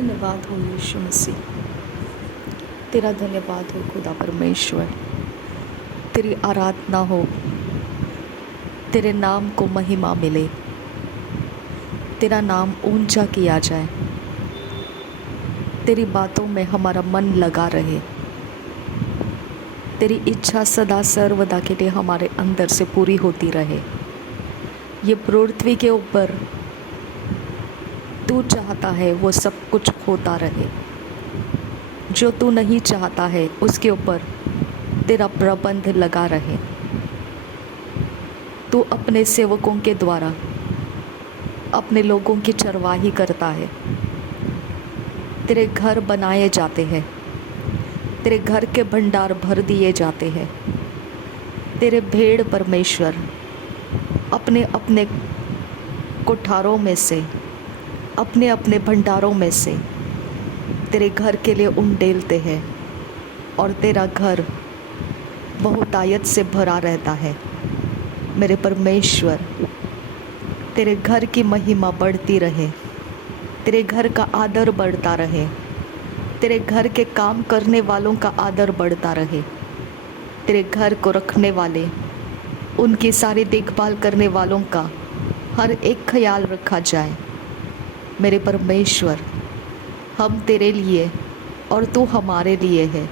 धन्यवाद हो यीशु मसीह। तेरा धन्यवाद हो खुदा परमेश्वर। तेरी आराधना हो, तेरे नाम को महिमा मिले, तेरा नाम ऊंचा किया जाए, तेरी बातों में हमारा मन लगा रहे, तेरी इच्छा सदा सर्वदा के लिए हमारे अंदर से पूरी होती रहे। ये पृथ्वी के ऊपर तू चाहता है वो सब कुछ होता रहे, जो तू नहीं चाहता है उसके ऊपर तेरा प्रबंध लगा रहे। तू अपने सेवकों के द्वारा अपने लोगों की चरवाही करता है। तेरे घर बनाए जाते हैं, तेरे घर के भंडार भर दिए जाते हैं। तेरे भेड़ परमेश्वर अपने अपने कोठारों में से, अपने अपने भंडारों में से तेरे घर के लिए उंडेलते हैं और तेरा घर बहुतायत से भरा रहता है। मेरे परमेश्वर, तेरे घर की महिमा बढ़ती रहे, तेरे घर का आदर बढ़ता रहे, तेरे घर के काम करने वालों का आदर बढ़ता रहे, तेरे घर को रखने वाले, उनकी सारी देखभाल करने वालों का हर एक ख्याल रखा जाए। मेरे परमेश्वर, हम तेरे लिए और तू हमारे लिए है।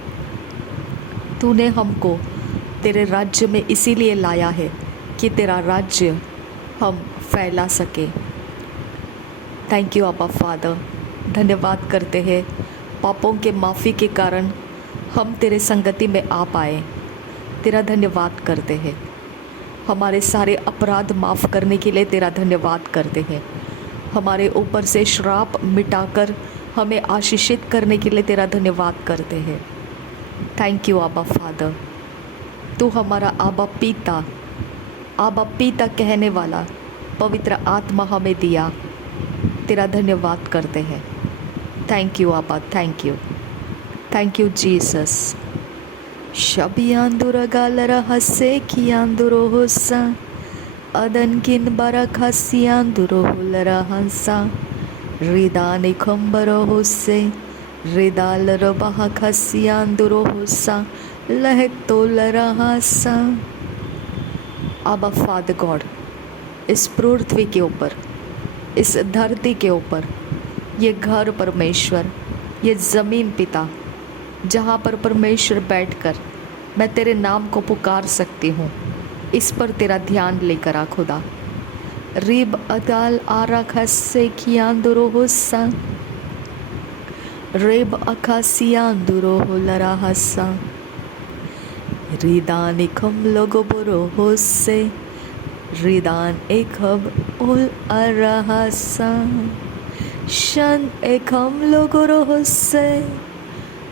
तूने हमको तेरे राज्य में इसीलिए लाया है कि तेरा राज्य हम फैला सके। थैंक यू अब्बा फादर। धन्यवाद करते हैं पापों के माफ़ी के कारण हम तेरे संगति में आ पाए। तेरा धन्यवाद करते हैं। हमारे सारे अपराध माफ़ करने के लिए तेरा धन्यवाद करते हैं। हमारे ऊपर से श्राप मिटाकर हमें आशीषित करने के लिए तेरा धन्यवाद करते हैं। थैंक यू आबा फादर। तू हमारा आबा पिता कहने वाला पवित्र आत्मा हमें दिया। तेरा धन्यवाद करते हैं। थैंक यू आबा, थैंक यू जीसस। शबियांदुर गालर हसे खियांदुरो होसा अदनकिन बरखसियांदुरो होलरा हंसा रिदानि खंबरो होसे रिदालर बहखसियांदुरो होसा लहतोलरा हंसा। आबा फादर गॉड, इस पृथ्वी के ऊपर, इस धरती के ऊपर, ये घर परमेश्वर, ये ज़मीन पिता, जहाँ पर परमेश्वर बैठकर मैं तेरे नाम को पुकार सकती हूँ, इस पर तेरा ध्यान लेकर आ खुदा। रिब अदाल आरा खस्से खियांदुरो होसा रेब अखासियांदुरो होलरा हसा रिदान इखम लोगो बोरो होसे रिदान इखब उल अरहसा शन इखम लोगो रो होसे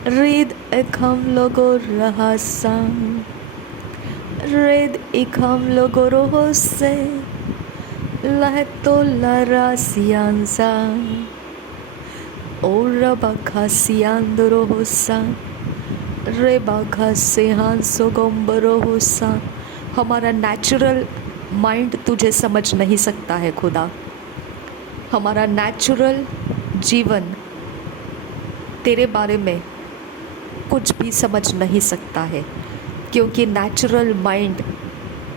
रिद इखम लोगो रहसा रेद इखम लोगो रो होसे लहतो लरा सियांसा और बखा सियांदरो होसा रे बाखा से हांसो गोम्बरो होसा। हमारा नेचुरल माइंड तुझे समझ नहीं सकता है खुदा। हमारा नेचुरल जीवन तेरे बारे में कुछ भी समझ नहीं सकता है, क्योंकि नेचुरल माइंड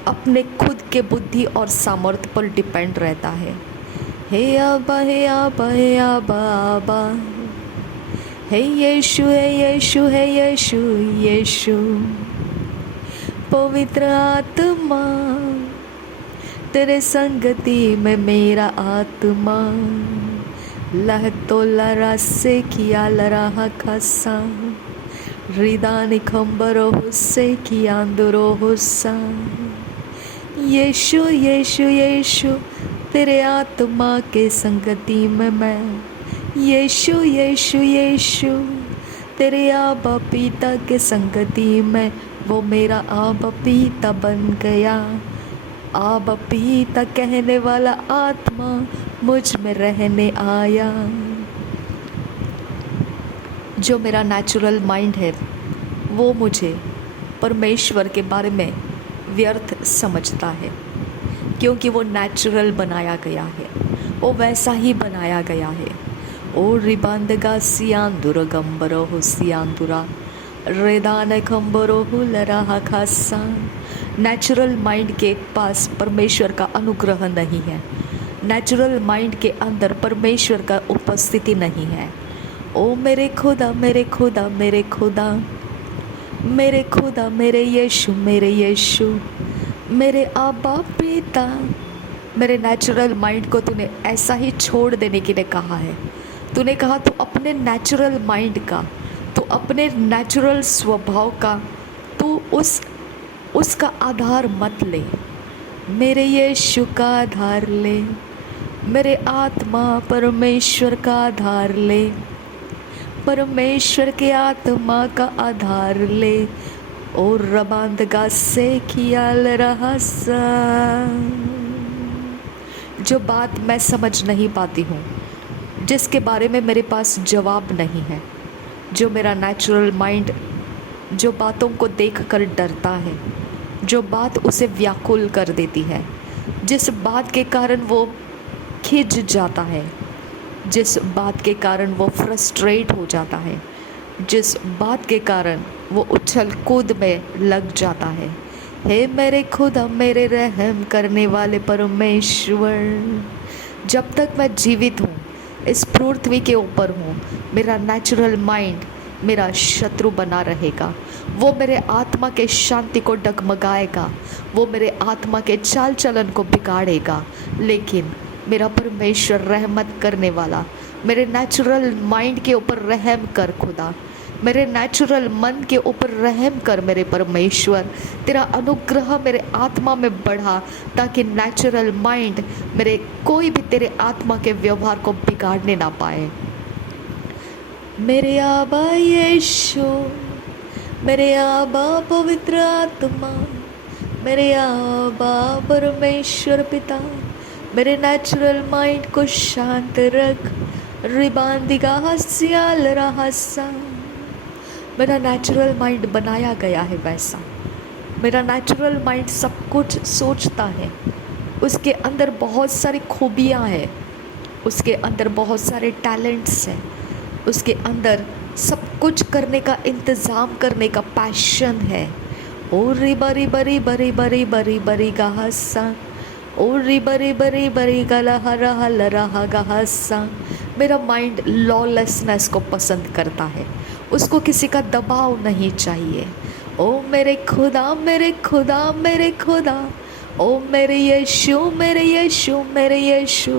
अपने खुद के बुद्धि और सामर्थ्य पर डिपेंड रहता है। हे आबा, हे आबा, हे आबा, आबा, हे यीशु, हे यीशु, हे यीशु, यीशु। पवित्र आत्मा, तेरे संगति में मेरा आत्मा लहतो लरा से किया लरा खसा रिदान खंबरो हुस्से कियांदुरो हुस्सा। यीशु यीशु यीशु, तेरे आत्मा के संगति में मैं, यीशु यीशु यीशु, तेरे आबा पिता के संगति में वो मेरा आबा पिता बन गया। आबा पिता कहने वाला आत्मा मुझ में रहने आया। जो मेरा नेचुरल माइंड है वो मुझे परमेश्वर के बारे में व्यर्थ समझता है, क्योंकि वो नेचुरल बनाया गया है, वो वैसा ही बनाया गया है। ओ रिबांदगा सियांदुर गंबरो हो सियांदुरा रेदान खम्बरो हो लरा खासा। नेचुरल माइंड के पास परमेश्वर का अनुग्रह नहीं है। नेचुरल माइंड के अंदर परमेश्वर का उपस्थिति नहीं है। ओ मेरे खुदा मेरे खुदा मेरे खुदा मेरे खुदा मेरे यीशु मेरे आबा पिता। मेरे नेचुरल माइंड को तूने ऐसा ही छोड़ देने के लिए कहा है। तूने कहा तू अपने नेचुरल माइंड का, तू अपने नेचुरल स्वभाव का, तू उसका आधार मत ले। मेरे यीशु का आधार ले, मेरे आत्मा परमेश्वर का आधार ले, परमेश्वर के आत्मा का आधार ले। और रबांदगा से ख्याल रहा सा। जो बात मैं समझ नहीं पाती हूँ, जिसके बारे में मेरे पास जवाब नहीं है, जो मेरा नेचुरल माइंड जो बातों को देखकर डरता है, जो बात उसे व्याकुल कर देती है, जिस बात के कारण वो खिंच जाता है, जिस बात के कारण वो फ्रस्ट्रेट हो जाता है, जिस बात के कारण वो उछल कूद में लग जाता है। हे मेरे खुदा मेरे रहम करने वाले परमेश्वर, जब तक मैं जीवित हूँ, इस पृथ्वी के ऊपर हूँ, मेरा नेचुरल माइंड मेरा शत्रु बना रहेगा। वो मेरे आत्मा के शांति को डगमगाएगा, वो मेरे आत्मा के चाल चलन को बिगाड़ेगा। लेकिन मेरा परमेश्वर रहमत करने वाला, मेरे नेचुरल माइंड के ऊपर रहम कर खुदा, मेरे नेचुरल मन के ऊपर रहम कर मेरे परमेश्वर। तेरा अनुग्रह मेरे आत्मा में बढ़ा, ताकि नेचुरल माइंड मेरे कोई भी तेरे आत्मा के व्यवहार को बिगाड़ने ना पाए। मेरे आबा यीशु, मेरे आबा पवित्र आत्मा, मेरे आबा परमेश्वर पिता, मेरे नेचुरल माइंड को शांत रख। रिबांदिगा हसियाल रहसा। मेरा नेचुरल माइंड बनाया गया है वैसा। मेरा नेचुरल माइंड सब कुछ सोचता है, उसके अंदर बहुत सारी खूबियाँ हैं, उसके अंदर बहुत सारे टैलेंट्स हैं, उसके अंदर सब कुछ करने का, इंतज़ाम करने का पैशन है। ओ री बरी बरी बरी बरी बरी बरी गा हस्सा, ओ री बरी बरी बरी गा लहा रहा लरहा गा हस्सा। मेरा माइंड लॉलेसनेस को पसंद करता है, उसको किसी का दबाव नहीं चाहिए। ओ मेरे खुदा मेरे खुदा मेरे खुदा, ओ मेरे यीशु मेरे यीशु मेरे यीशु।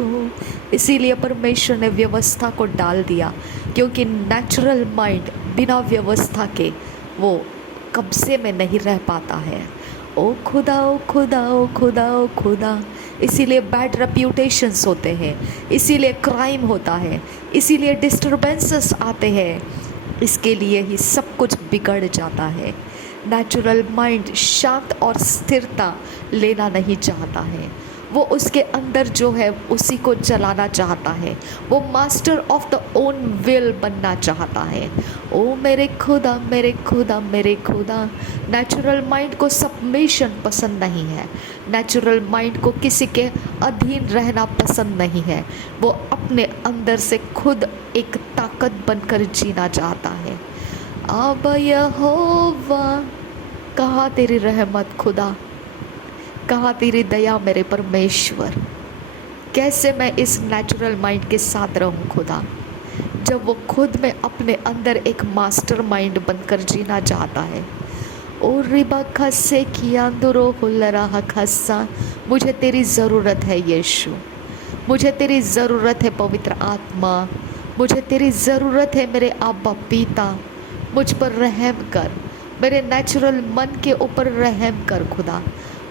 इसीलिए परमेश्वर ने व्यवस्था को डाल दिया, क्योंकि नेचुरल माइंड बिना व्यवस्था के वो कब्जे में नहीं रह पाता है। ओ खुदा ओ खुदा ओ खुदा ओ खुदा। इसीलिए बैड रेप्यूटेशंस होते हैं, इसीलिए क्राइम होता है, इसीलिए डिस्टर्बेंसेस आते हैं, इसके लिए ही सब कुछ बिगड़ जाता है। नेचुरल माइंड शांत और स्थिरता लेना नहीं चाहता है, वो उसके अंदर जो है उसी को चलाना चाहता है, वो master of the own will बनना चाहता है। ओ मेरे खुदा मेरे खुदा मेरे खुदा। नेचुरल माइंड को सबमिशन पसंद नहीं है, नेचुरल माइंड को किसी के अधीन रहना पसंद नहीं है, वो अपने अंदर से खुद एक ताकत बनकर जीना चाहता है। अब यहोवा, कहाँ तेरी रहमत खुदा, कहाँ तेरी दया मेरे परमेश्वर। कैसे मैं इस नेचुरल माइंड के साथ रहूं खुदा, जब वो खुद में अपने अंदर एक मास्टर माइंड बनकर जीना चाहता है। ओ रिबा खस्से कियांदुरो हुलरा खस्सा। मुझे तेरी ज़रूरत है यीशु, मुझे तेरी ज़रूरत है पवित्र आत्मा, मुझे तेरी ज़रूरत है मेरे आबा पिता। मुझ पर रहम कर, मेरे नेचुरल मन के ऊपर रहम कर खुदा।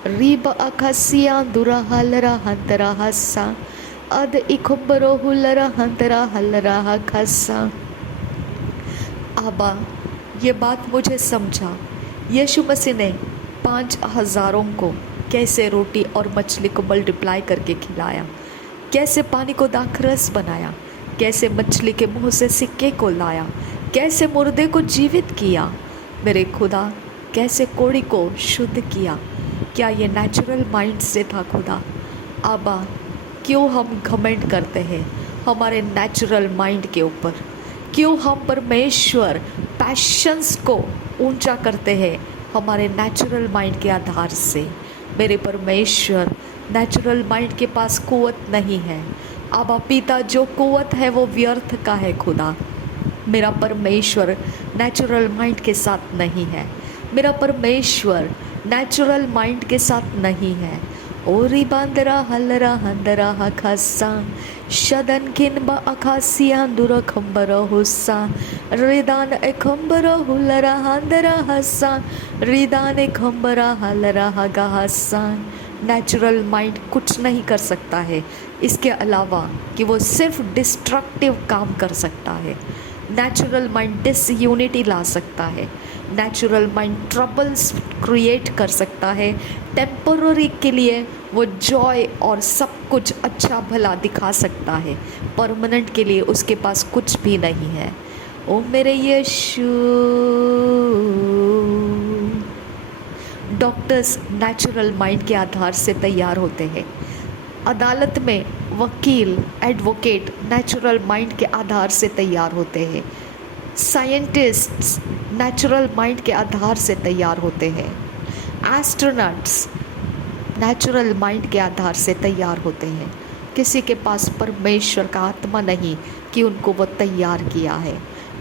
रीब अखसिया दुरा हलरा हंतरा हस्सा, अद इखुबरो हुलरा हंतरा हलरा खस्सा। आबा, ये बात मुझे समझा। यीशु मसीह ने 5,000 को कैसे रोटी और मछली को मल्टीप्लाई करके खिलाया, कैसे पानी को दाखरस बनाया, कैसे मछली के मुंह से सिक्के को लाया, कैसे मुर्दे को जीवित किया, मेरे खुदा कैसे कोड़ी को शुद्ध किया। क्या ये नेचुरल माइंड से था खुदा? आबा, क्यों हम घमंड करते हैं हमारे नेचुरल माइंड के ऊपर। क्यों हम परमेश्वर पैशंस को ऊंचा करते हैं? हमारे नेचुरल माइंड के आधार से। मेरे परमेश्वर, नेचुरल माइंड के पास कुव्वत नहीं है। आबा पिता, जो कुव्वत है वो व्यर्थ का है खुदा। मेरा परमेश्वर नेचुरल माइंड के साथ नहीं है। मेरा परमेश्वर नेचुरल माइंड के साथ नहीं है। ओरी बांदरा हलरा हंदरा हखासा शदन किन बा अखासिया दुर खंबर हुस्सा रिदान ए खंबर हुलरा हंदरा हसा रिदान ए खंबरा हलरा हगा हसा। नेचुरल माइंड कुछ नहीं कर सकता है इसके अलावा कि वो सिर्फ डिस्ट्रक्टिव काम कर सकता है। नेचुरल माइंड डिसयूनिटी ला सकता है। नेचुरल माइंड ट्रबल्स क्रिएट कर सकता है। टेम्पररी के लिए वो जॉय और सब कुछ अच्छा भला दिखा सकता है। परमानेंट के लिए उसके पास कुछ भी नहीं है। ओ मेरे यीशु। डॉक्टर्स नेचुरल माइंड के आधार से तैयार होते हैं। अदालत में वकील, एडवोकेट नेचुरल माइंड के आधार से तैयार होते हैं। साइंटिस्ट्स नेचुरल माइंड के आधार से तैयार होते हैं। एस्ट्रोनॉट्स नेचुरल माइंड के आधार से तैयार होते हैं। किसी के पास परमेश्वर का आत्मा नहीं कि उनको वो तैयार किया है।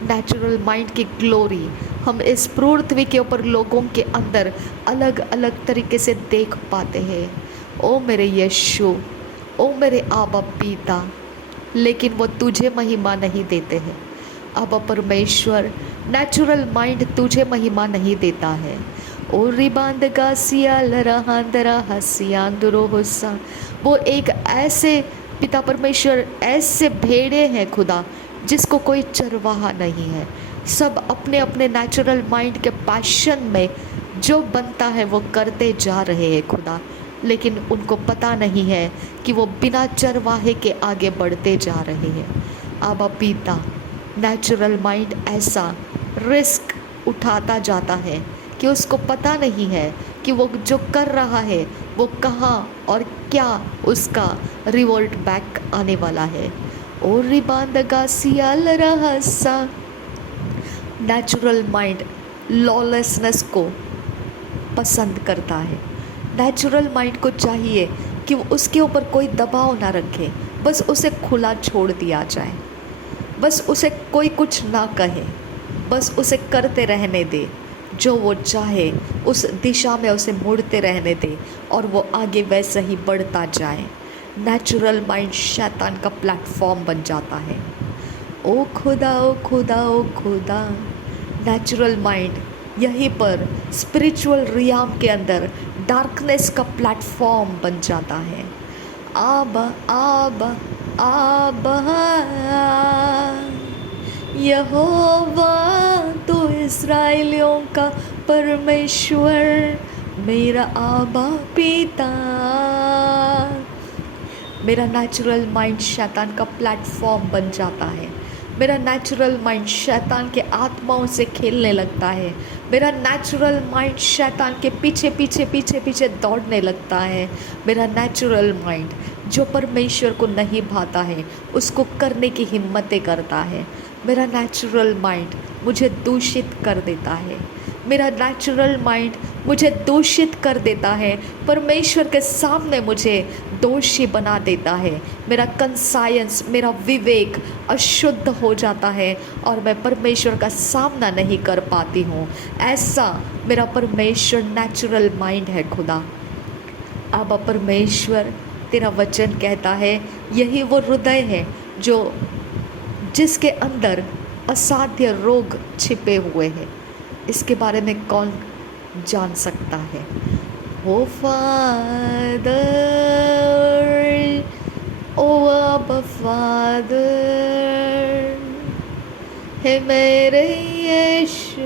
नेचुरल माइंड की ग्लोरी हम इस पृथ्वी के ऊपर लोगों के अंदर अलग अलग तरीके से देख पाते हैं। ओ मेरे यीशु, ओ मेरे आबा पिता, लेकिन वो तुझे महिमा नहीं देते हैं। आबा परमेश्वर, नेचुरल माइंड तुझे महिमा नहीं देता है। ओ रिबांद गासिया लरहांदरा हसियांदरो हुस्सा। वो एक ऐसे पिता परमेश्वर, ऐसे भेड़े हैं खुदा जिसको कोई चरवाहा नहीं है। सब अपने अपने नेचुरल माइंड के पैशन में जो बनता है वो करते जा रहे हैं खुदा, लेकिन उनको पता नहीं है कि वो बिना चरवाहे के आगे बढ़ते जा रहे हैं। आबा पिता, नेचुरल माइंड ऐसा रिस्क उठाता जाता है कि उसको पता नहीं है कि वो जो कर रहा है वो कहाँ और क्या उसका रिवोल्ट बैक आने वाला है। और रिबांद गासिया लरहसा। नेचुरल माइंड लॉलेसनेस को पसंद करता है। नेचुरल माइंड को चाहिए कि वो उसके ऊपर कोई दबाव ना रखे, बस उसे खुला छोड़ दिया जाए, बस उसे कोई कुछ ना कहे, बस उसे करते रहने दे। जो वो चाहे उस दिशा में उसे मुड़ते रहने दे और वो आगे वैसे ही बढ़ता जाए। नेचुरल माइंड शैतान का प्लेटफॉर्म बन जाता है। ओ खुदा, ओ खुदा, ओ खुदा। नेचुरल माइंड यहीं पर स्पिरिचुअल रियाम के अंदर डार्कनेस का प्लेटफॉर्म बन जाता है। आबा आबा आबा यहोवा, तो इस्राएलियों का परमेश्वर, मेरा आबा पिता। मेरा नेचुरल माइंड शैतान का प्लेटफॉर्म बन जाता है। मेरा नेचुरल माइंड शैतान के आत्माओं से खेलने लगता है। मेरा नेचुरल माइंड शैतान के पीछे पीछे पीछे पीछे दौड़ने लगता है। मेरा नेचुरल माइंड जो परमेश्वर को नहीं भाता है उसको करने की हिम्मतें करता है। मेरा नेचुरल माइंड मुझे दूषित कर देता है। मेरा नेचुरल माइंड मुझे दूषित कर देता है, परमेश्वर के सामने मुझे दोषी बना देता है। मेरा कंसायंस, मेरा विवेक अशुद्ध हो जाता है और मैं परमेश्वर का सामना नहीं कर पाती हूँ। ऐसा मेरा परमेश्वर नेचुरल माइंड है खुदा। अब परमेश्वर, तेरा वचन कहता है यही वो हृदय है जो जिसके अंदर असाध्य रोग छिपे हुए हैं। इसके बारे में कौन जान सकता है? ओ फादर, ओ अब्बा फादर, हे मेरे यीशु।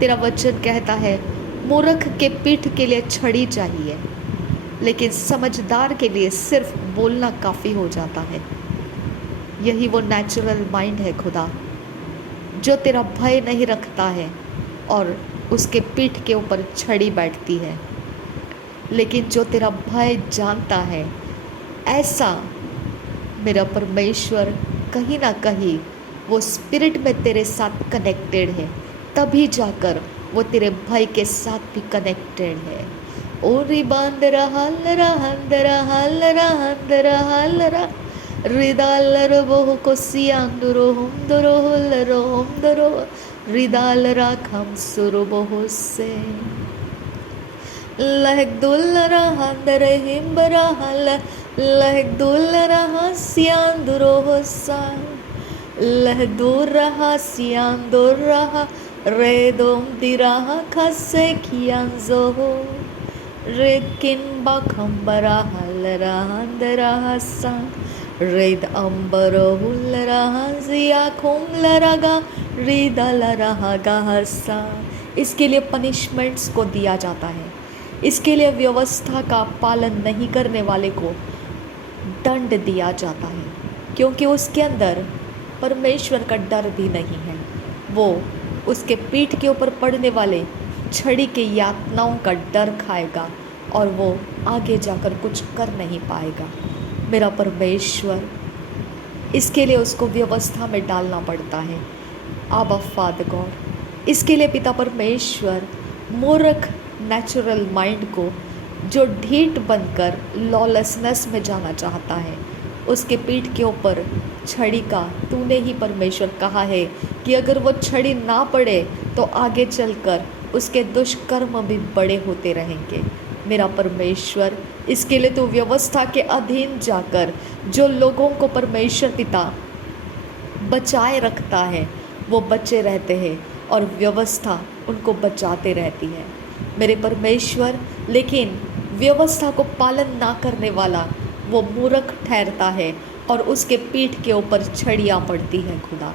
तेरा वचन कहता है मूर्ख के पीठ के लिए छड़ी चाहिए, लेकिन समझदार के लिए सिर्फ बोलना काफ़ी हो जाता है। यही वो नेचुरल माइंड है खुदा, जो तेरा भय नहीं रखता है और उसके पीठ के ऊपर छड़ी बैठती है। लेकिन जो तेरा भय जानता है, ऐसा मेरा परमेश्वर कहीं ना कहीं वो स्पिरिट में तेरे साथ कनेक्टेड है, तभी जाकर वो तेरे भाई के साथ भी कनेक्टेड है। ओ रिबांदरा हलरा हंदरा हलरा हंदरा हलरा रिदालर बोह को सियांदुरो हुंदरो हुलरो हुंदरो रिदालरा खम सुरो बोह से लहदुल्लरा हंदर हिम्बरा हल लहदुल्लरा हसियांदुरो होसा लहदुर्रा सियांदुर्रा रेदोम दिराहा खसे कियांजो रेकिन बखंबरा हलरा हंदरा हसा रेद अंबरो हुलरा हजिया खुमलरागा रिदलरा हगा हसा। इसके लिए पनिशमेंट्स को दिया जाता है, इसके लिए व्यवस्था का पालन नहीं करने वाले को दंड दिया जाता है, क्योंकि उसके अंदर परमेश्वर का डर भी नहीं है। वो उसके पीठ के ऊपर पड़ने वाले छड़ी के यातनाओं का डर खाएगा और वो आगे जाकर कुछ कर नहीं पाएगा। मेरा परमेश्वर, इसके लिए उसको व्यवस्था में डालना पड़ता है। आबा फादर गॉड, इसके लिए पिता परमेश्वर मूर्ख नेचुरल माइंड को जो ढीठ बनकर लॉलेसनेस में जाना चाहता है, उसके पीठ के ऊपर छड़ी का तूने ही परमेश्वर कहा है कि अगर वो छड़ी ना पड़े तो आगे चलकर उसके दुष्कर्म भी बड़े होते रहेंगे। मेरा परमेश्वर, इसके लिए तो व्यवस्था के अधीन जाकर जो लोगों को परमेश्वर पिता बचाए रखता है वो बचे रहते हैं और व्यवस्था उनको बचाते रहती है। मेरे परमेश्वर, लेकिन व्यवस्था को पालन ना करने वाला वो मूर्ख ठहरता है और उसके पीठ के ऊपर छड़ियाँ पड़ती हैं खुदा,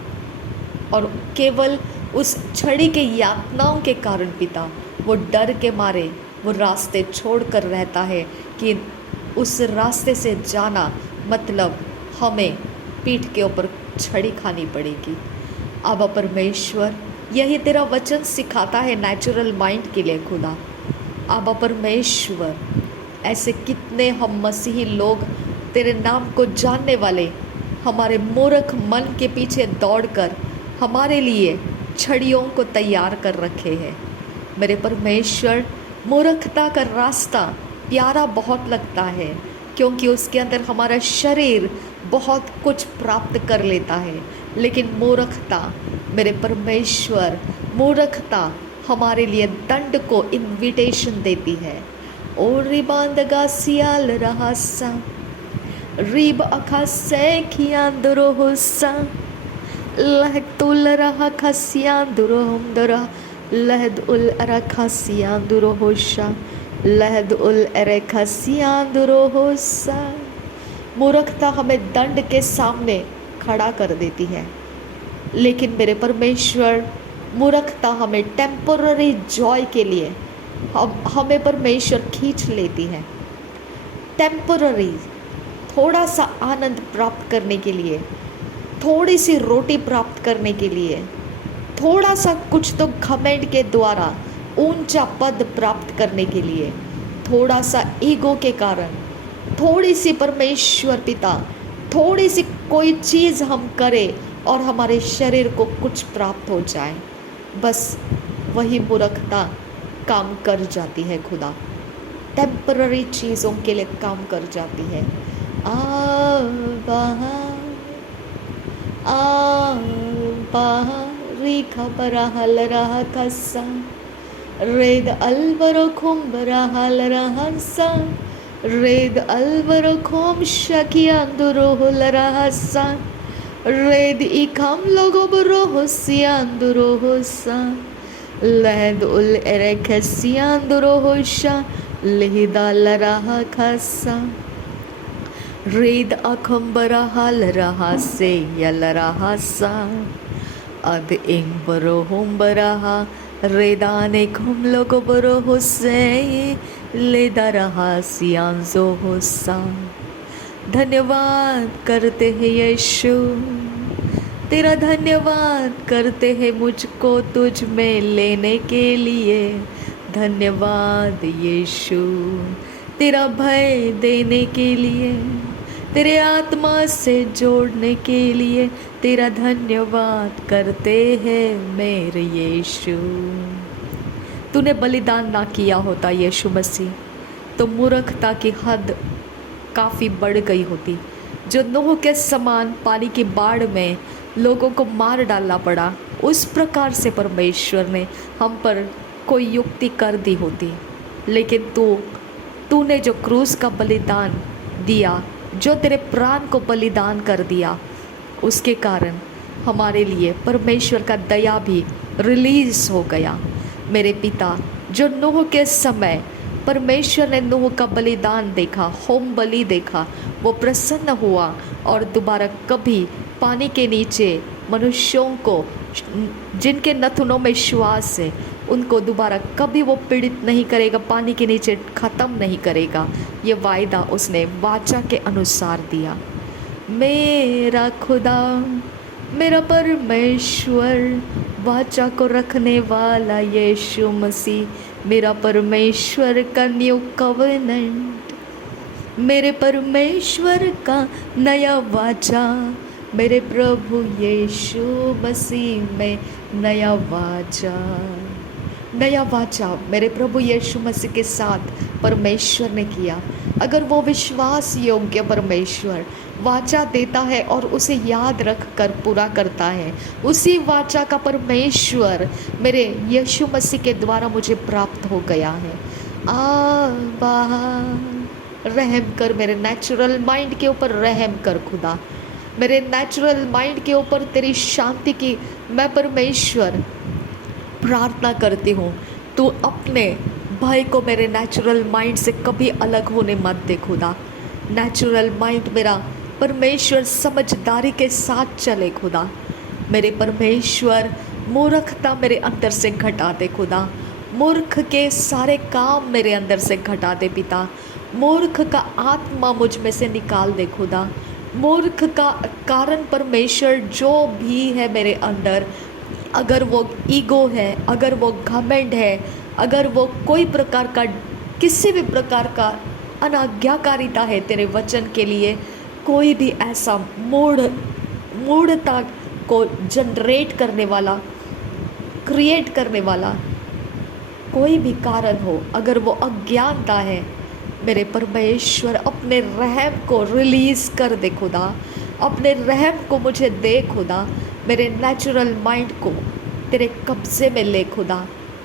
और केवल उस छड़ी के यातनाओं के कारण पिता वो डर के मारे वो रास्ते छोड़कर रहता है कि उस रास्ते से जाना मतलब हमें पीठ के ऊपर छड़ी खानी पड़ेगी। अब परमेश्वर, यही तेरा वचन सिखाता है नेचुरल माइंड के लिए खुदा। अब परमेश्वर, ऐसे कितने हम मसीही लोग तेरे नाम को जानने वाले हमारे मूर्ख मन के पीछे दौड़कर हमारे लिए छड़ियों को तैयार कर रखे हैं। मेरे परमेश्वर, मूर्खता का रास्ता प्यारा बहुत लगता है, क्योंकि उसके अंदर हमारा शरीर बहुत कुछ प्राप्त कर लेता है, लेकिन मूर्खता, मेरे परमेश्वर, मूर्खता हमारे लिए दंड को इन्विटेशन देती है। ओ रिबांदगा सियाल रहसा रीब अखा से खियांदरो होसा लहतुल रहा खसियांदरो हमदरा लहद उल अरा खसियांदरो होशा लहद उल अरे खसियांदरो होसा। मूर्खता हमें दंड के सामने खड़ा कर देती है, लेकिन मेरे परमेश्वर, मूर्खता हमें टेम्पोररी जॉय के लिए हमें परमेश्वर खींच लेती है। टेम्पोररी थोड़ा सा आनंद प्राप्त करने के लिए, थोड़ी सी रोटी प्राप्त करने के लिए, थोड़ा सा कुछ तो घमंड के द्वारा ऊंचा पद प्राप्त करने के लिए, थोड़ा सा ईगो के कारण, थोड़ी सी परमेश्वर पिता, थोड़ी सी कोई चीज़ हम करें और हमारे शरीर को कुछ प्राप्त हो जाए, बस वही मूर्खता काम कर जाती है खुदा। टेम्पररी चीज़ों के लिए काम कर जाती है। खबरा हल रहा खसा रेद अलवरो खुम्बरा हल रहा रेद अलवरो खुम शकिया दुरो हुल रहा रेद इकम लोगो बरो होसिया दुरो होसा लहद उल एरे खसिया दुरो होशा लिहिदा लरहा खसा रेद अखम्बरा हल रहा से यल रहा सा अद इंग बरो हम बरहा रेदाने खुम लोगो बरो होसे लेदा रहा सियांजो होसा। धन्यवाद करते हैं यीशु, तेरा धन्यवाद करते हैं मुझको तुझ में लेने के लिए। धन्यवाद यीशु, तेरा भय देने के लिए, तेरे आत्मा से जोड़ने के लिए तेरा धन्यवाद करते हैं मेरे यीशु। तूने बलिदान ना किया होता यीशु मसीह तो मूर्खता की हद काफ़ी बढ़ गई होती। जो नूह के समान पानी की बाढ़ में लोगों को मार डालना पड़ा, उस प्रकार से परमेश्वर ने हम पर कोई युक्ति कर दी होती। लेकिन तूने जो क्रूस का बलिदान दिया, जो तेरे प्राण को बलिदान कर दिया, उसके कारण हमारे लिए परमेश्वर का दया भी रिलीज़ हो गया। मेरे पिता, जो नूह के समय परमेश्वर ने नूह का बलिदान देखा, होम बलि देखा, वो प्रसन्न हुआ और दोबारा कभी पानी के नीचे मनुष्यों को, जिनके नथुनों में श्वास है, उनको दोबारा कभी वो पीड़ित नहीं करेगा, पानी के नीचे ख़त्म नहीं करेगा। ये वायदा उसने वाचा के अनुसार दिया। मेरा खुदा, मेरा परमेश्वर, वाचा को रखने वाला यीशु मसीह, मेरा परमेश्वर का न्यू कवेनेंट, मेरे परमेश्वर का नया वाचा, मेरे प्रभु यीशु मसीह में नया वाचा। नया वाचा मेरे प्रभु यीशु मसीह के साथ परमेश्वर ने किया। अगर वो विश्वास योग्य परमेश्वर वाचा देता है और उसे याद रख कर पूरा करता है, उसी वाचा का परमेश्वर मेरे यीशु मसीह के द्वारा मुझे प्राप्त हो गया है। आबा, रहम कर मेरे नेचुरल माइंड के ऊपर, रहम कर खुदा, मेरे नेचुरल माइंड के ऊपर तेरी शांति की मैं परमेश्वर प्रार्थना करती हूँ। तू अपने भाई को मेरे नेचुरल माइंड से कभी अलग होने मत दे खुदा। नेचुरल माइंड मेरा परमेश्वर समझदारी के साथ चले खुदा। मेरे परमेश्वर मूर्खता मेरे अंदर से घटा दे खुदा। मूर्ख के सारे काम मेरे अंदर से घटा दे पिता। मूर्ख का आत्मा मुझ में से निकाल दे खुदा। मूर्ख का कारण परमेश्वर जो भी है मेरे अंदर, अगर वो ईगो है, अगर वो घमंड है, अगर वो कोई प्रकार का, किसी भी प्रकार का अनाज्ञाकारिता है तेरे वचन के लिए, कोई भी ऐसा मूढ़ता को जनरेट करने वाला, क्रिएट करने वाला कोई भी कारण हो, अगर वो अज्ञानता है, मेरे परमेश्वर अपने रहम को रिलीज़ कर दे खुदा। अपने रहम को मुझे दे खुदा। मेरे नेचुरल माइंड को तेरे कब्ज़े में ले खुदा।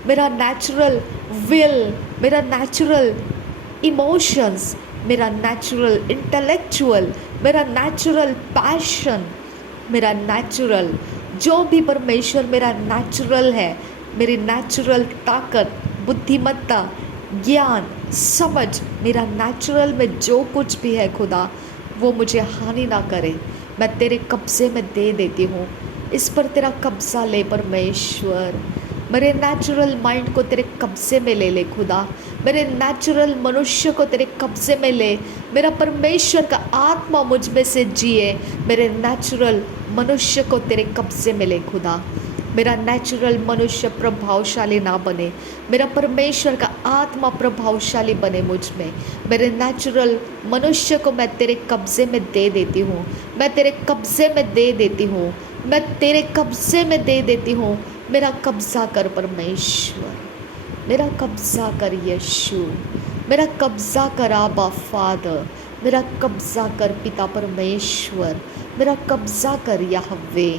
मेरा नेचुरल विल, मेरा नेचुरल इमोशंस, मेरा नेचुरल इंटेलेक्चुअल, मेरा नेचुरल पैशन, मेरा नेचुरल जो भी परमेश्वर मेरा नेचुरल है, मेरी नेचुरल ताकत, बुद्धिमत्ता, ज्ञान, समझ, मेरा नेचुरल में जो कुछ भी है खुदा, वो मुझे हानि ना करे। मैं तेरे कब्ज़े में दे देती हूँ। इस पर तेरा कब्ज़ा ले परमेश्वर। मेरे नेचुरल माइंड को तेरे कब्ज़े में ले खुदा। मेरे नेचुरल मनुष्य को तेरे कब्ज़े में ले। मेरा परमेश्वर का आत्मा मुझ में से जिए। मेरे नेचुरल मनुष्य को तेरे कब्ज़े में ले खुदा। मेरा नेचुरल मनुष्य प्रभावशाली ना बने, मेरा परमेश्वर का आत्मा प्रभावशाली बने मुझ में। मेरे नेचुरल मनुष्य को मैं तेरे कब्ज़े में दे देती हूँ। मैं तेरे कब्ज़े में दे देती हूँ। मैं तेरे कब्ज़े में दे देती हूँ। मेरा कब्ज़ा कर परमेश्वर। मेरा कब्ज़ा कर यीशु। मेरा कब्ज़ा कर आबा फादर। मेरा कब्ज़ा कर पिता परमेश्वर। मेरा कब्ज़ा कर यहवे।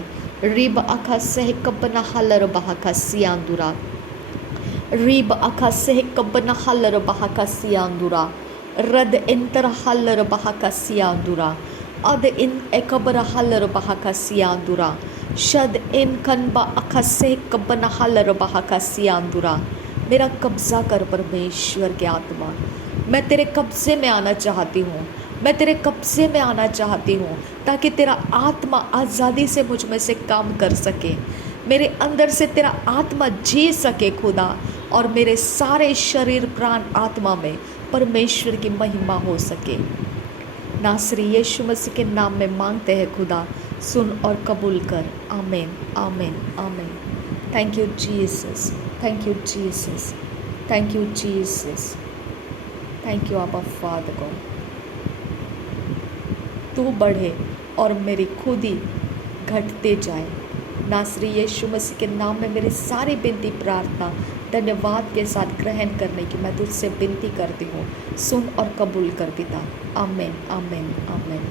रिब अखा सह कबना हलर बहाका सियांदुरा। रिब अखा सह कबना हलर बहाका सियांदुरा। रद इंतर हलर बहाका सियांदुरा। अद इन एकबर हलर बहाका सियांदुरा। शद इन कनबा अखा सह कबना हलर बहाका सियांदुरा। मेरा कब्ज़ा कर परमेश्वर के आत्मा। मैं तेरे कब्ज़े में आना चाहती हूँ। मैं तेरे कब्ज़े में आना चाहती हूँ ताकि तेरा आत्मा आज़ादी से मुझ में से काम कर सके। मेरे अंदर से तेरा आत्मा जी सके खुदा, और मेरे सारे शरीर प्राण आत्मा में परमेश्वर की महिमा हो सके। नासरी यीशु मसीह के नाम में मांगते हैं खुदा, सुन और कबूल कर। आमीन, आमीन, आमीन। Thank you Jesus, thank you Jesus, thank you Jesus, thank you आबा फादर गॉड। तू बढ़े और मेरी खुद ही घटते जाए। नासरी यीशु मसीह के नाम में मेरी सारी विनती प्रार्थना धन्यवाद के साथ ग्रहण करने की मैं तुझसे विनती करती हूँ। सुन और कबूल कर पिता। आमीन आमीन आमीन।